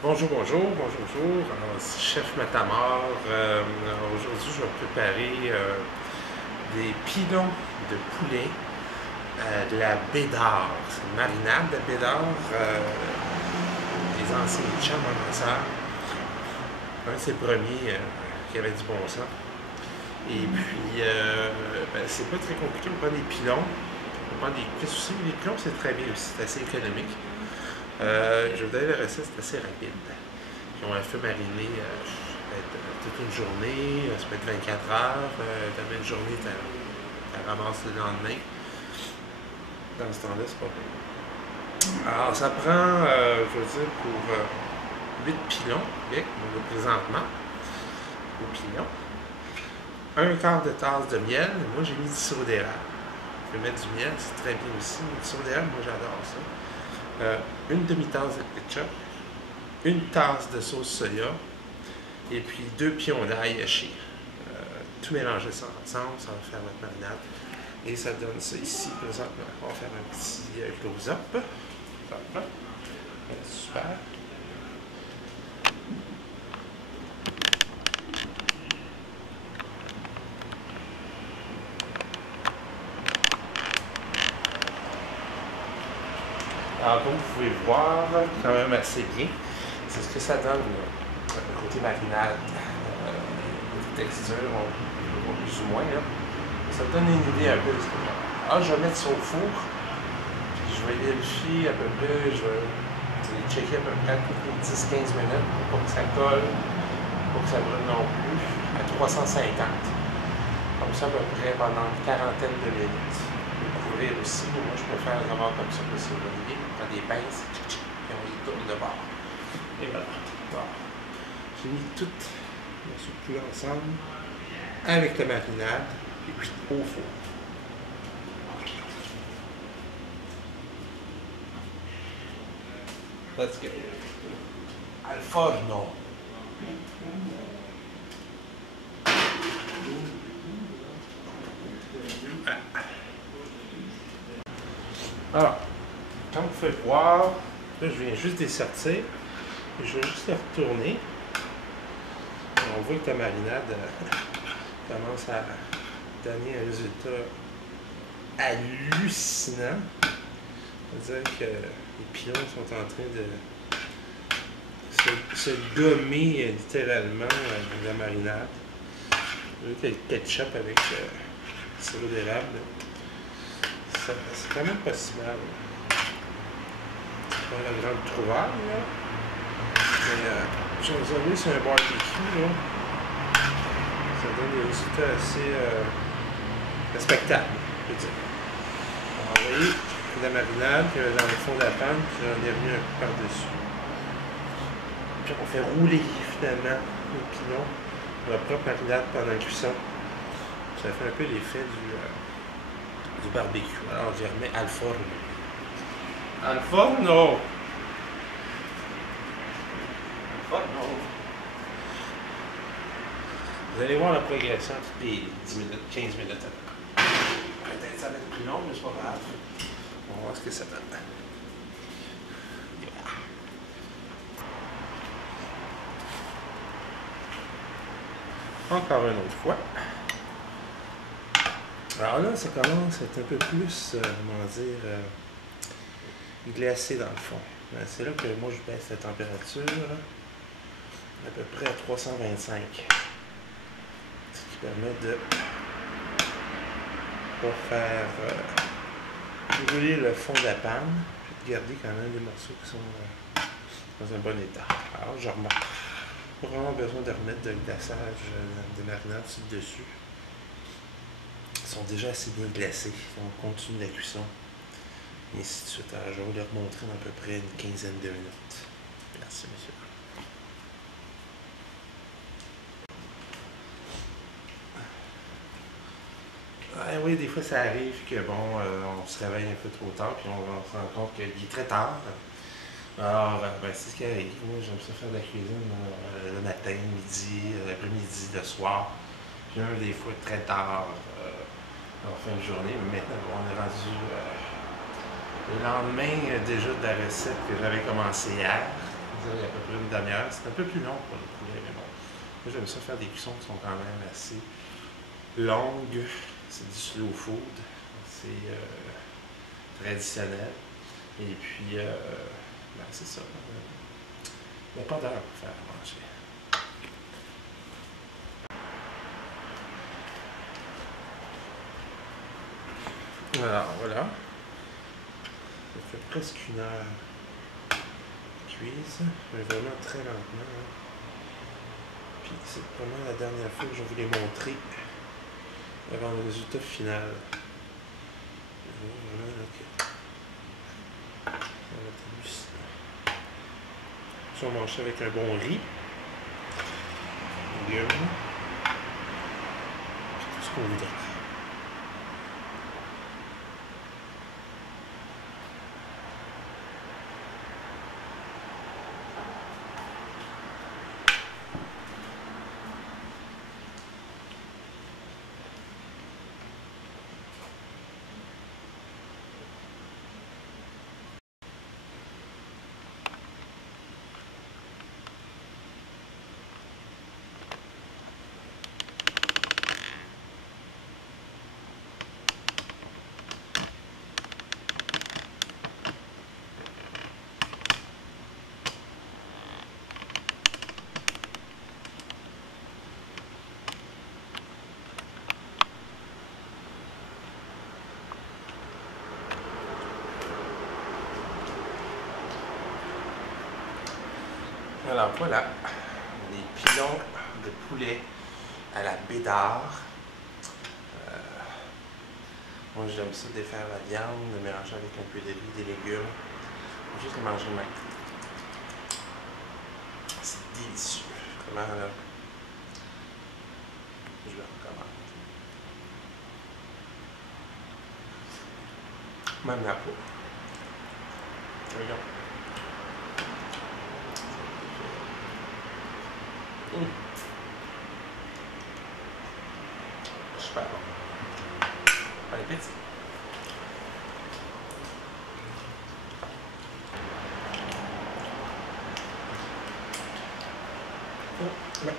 Bonjour, bonjour, bonjour, bonjour. Alors, c'est Chef Matamor. Aujourd'hui, je vais préparer des pilons de poulet de la bédard. C'est une marinade de bédard. Les anciens chums en masseur. Un de ces premiers qui avait du bon sens. Et puis, c'est pas très compliqué. On prend des pilons. On prend des cuisses aussi. Les pilons, c'est très bien aussi. C'est assez économique. Je vais vous donner la recette, c'est assez rapide. Puis on la fait mariner toute une journée, ça peut être 24 heures. La même journée, tu ramasses le lendemain. Dans ce temps-là, c'est pas bon. Alors, ça prend, je veux dire, pour 8 pilons, avec, on a présentement, au pilon, un quart de tasse de miel. Moi, j'ai mis du sirop d'érable. Je peux mettre du miel, c'est très bien aussi. Mais du sirop d'érable, moi, j'adore ça. Une demi-tasse de ketchup, une tasse de sauce soya, et puis 2 pions d'ail haché. Tout mélanger ça ensemble, ça va faire votre marinade. Et ça donne ça ici, présentement. On va faire un petit close-up. Super. Alors, comme vous pouvez voir, quand même assez bien. C'est ce que ça donne, le côté marinade, côté texture, on plus ou moins. Là. Ça donne une idée un peu de ce que je vais mettre ça au four, puis je vais vérifier à peu près, je vais checker à peu près toutes les 10-15 minutes pour pas que ça colle, pour que ça brûle non plus, à 350. Comme ça à peu près pendant une quarantaine de minutes. Couvrir aussi, mais moi je préfère les avoir comme ça, parce que vous voyez, dans des pinces, et on les tourne de bord. Et voilà. Bon. J'ai mis tout mon soupe de poulet ensemble, avec la marinade, et puis au four. Let's go. Al forno. Alors, comme vous pouvez voir, là, je viens juste les sortir. Et je vais juste les retourner. On voit que la marinade commence à donner un résultat hallucinant. C'est-à-dire que les pilons sont en train de se gommer littéralement de la marinade. Vu que le ketchup avec le sirop d'érable, c'est quand même pas si mal. C'est pas la grande trouvaille, là. Mais j'ai observé sur un barbecue, là, ça donne des résultats assez respectables, je veux dire. Alors, vous voyez, la marinade qu'il y avait dans le fond de la panne, puis j'en ai remis un peu par-dessus. Puis on fait rouler finalement le pilon, la propre marinade pendant la cuisson. Ça fait un peu l'effet du barbecue. Alors, je remets al forno. Al forno! Forno! Vous allez voir la progression toutes les 10 minutes, 15 minutes à peu près. Peut-être que ça va être plus long, mais c'est pas grave. On va voir ce que ça donne. Encore une autre fois. Alors là, ça commence à être un peu plus, comment dire, glacé dans le fond. C'est là que moi je baisse la température, là, à peu près à 325. Ce qui permet de pas faire brûler le fond de la panne, puis de garder quand même des morceaux qui sont dans un bon état. Alors je remarque. Pas vraiment besoin de remettre de glaçage de marinade sur le dessus. Ils sont déjà assez bien glacés. On continue la cuisson. Et ainsi de suite. Alors, je vais vous les remontrer dans à peu près une quinzaine de minutes. Merci, monsieur. Oui, des fois, ça arrive que, bon, on se réveille un peu trop tard, puis on se rend compte qu'il est très tard. Alors, c'est ce qui arrive. Moi, j'aime ça faire de la cuisine le matin, midi, l'après-midi, le soir. Puis même des fois très tard en fin de journée. Mais maintenant, on est rendu le lendemain déjà de la recette que j'avais commencé hier. il y a à peu près une demi-heure. C'est un peu plus long pour le poulet, mais bon. Moi, j'aime ça faire des cuissons qui sont quand même assez longues. C'est du slow food. C'est traditionnel. Et puis, ben, c'est ça. Il n'y a pas d'heure pour faire manger. Alors, voilà. Ça fait presque une heure cuise, mais vraiment très lentement. Hein. Puis c'est vraiment la dernière fois que je vous l'ai montré avant le résultat final. Vraiment là que ça va être hallucinant. Si on mange ça avec un bon riz, légumes, puis tout ce qu'on voudra. Alors voilà, les pilons de poulet à la bédard. Moi j'aime ça défaire la viande, de mélanger avec un peu de riz, des légumes. Juste le manger maintenant. C'est délicieux. Vraiment là. Je le recommande. Même la peau. Regarde. Super bon. Bon appétit. Ouais.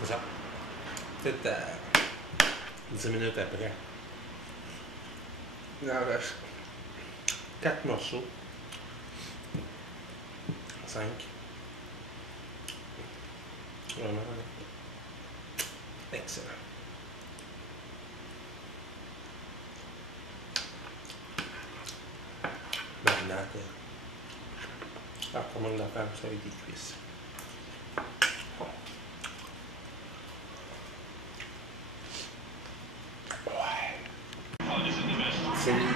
C'est ça. Peut-être 10 minutes après. Il en reste 4 morceaux. 5. Vraiment excellent. Marinade. Alors, comment on la faire ça avec des cuisses? Bon. Ouais.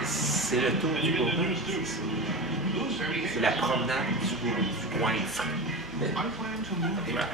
C'est le tour du gourmand. C'est la promenade du goinfre. Voilà.